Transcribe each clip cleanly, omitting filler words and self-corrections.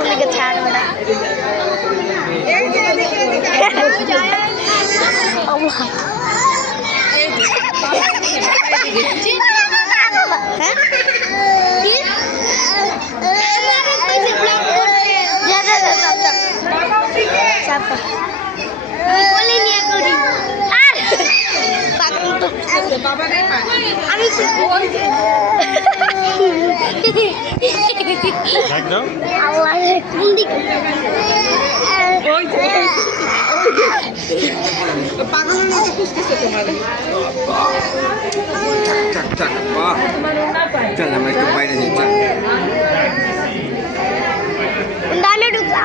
কোনদিকে ছাড়বে না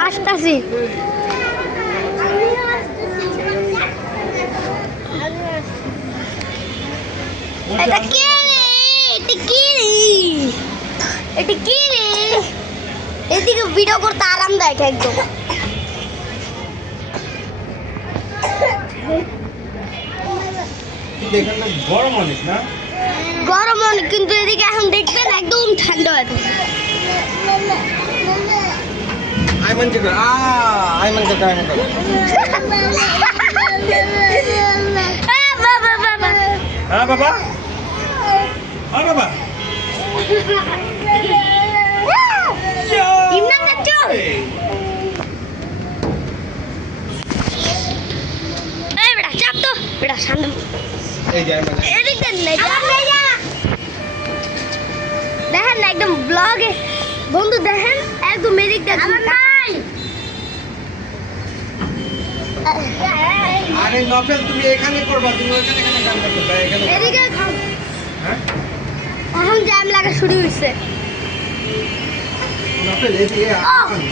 আসতেছি এটা কি রে এটা কি রে এদিকে ভিডিও করতে আরামদায়ক একদম গরম অনেক না গরম অনেক কিন্তু এদিকে এখন দেখবেন একদম ঠান্ডা হয়ে থাকে আইমান কে আইমান কে টাইম কর হ্যাঁ বাবা হ্যাঁ বাবা ইমরান নাচো এই বেটা চাপ তো বেটা সামনে এই যে আইমান এদিক দেন না দেখেন না একদম ব্লগে বন্ধু দেখেন একদম এদিক দেখেন আরে নফেল তুমি এখানে করবা তুমি ওখানে কেন কাম করতে এখানে এদিকে খাও হ্যাঁ এখন জ্যাম লাগা শুরু হইছে নফেল এদিকে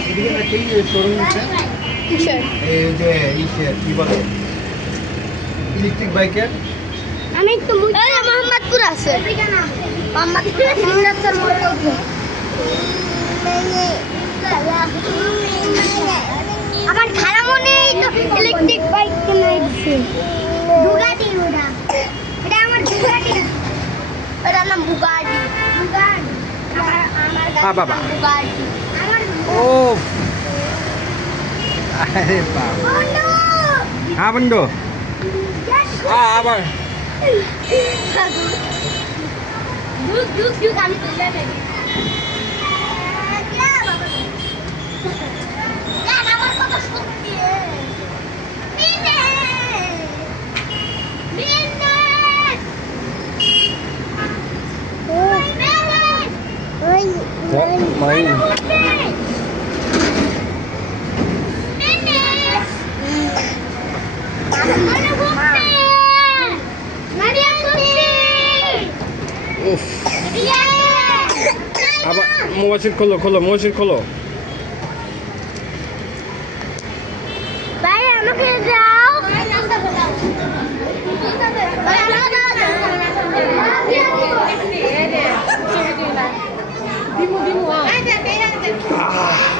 এদিকে না কি শোরুম আছে কিসের এই যে কি বলে ইলেকট্রিক বাইকের আমি একটু মোহাম্মদপুর আছে মোহাম্মদপুর সিংহাসন মোড় আমার খালামণি তো ইলেকট্রিক বাইক কিনে দিয়েছে বুগাটি ওটা এটা আমার বুগাটি ওটা নাম বুগাটি আমার হ্যাঁ বাবা বুগাটি আমার ও আরে বাবা হ্যাঁ বন্ধু আবার দুধ আমি তুলে নেই আবার মোবাইল খোলো মোবাইল খোলো ভাই আমাকে দাও Ah.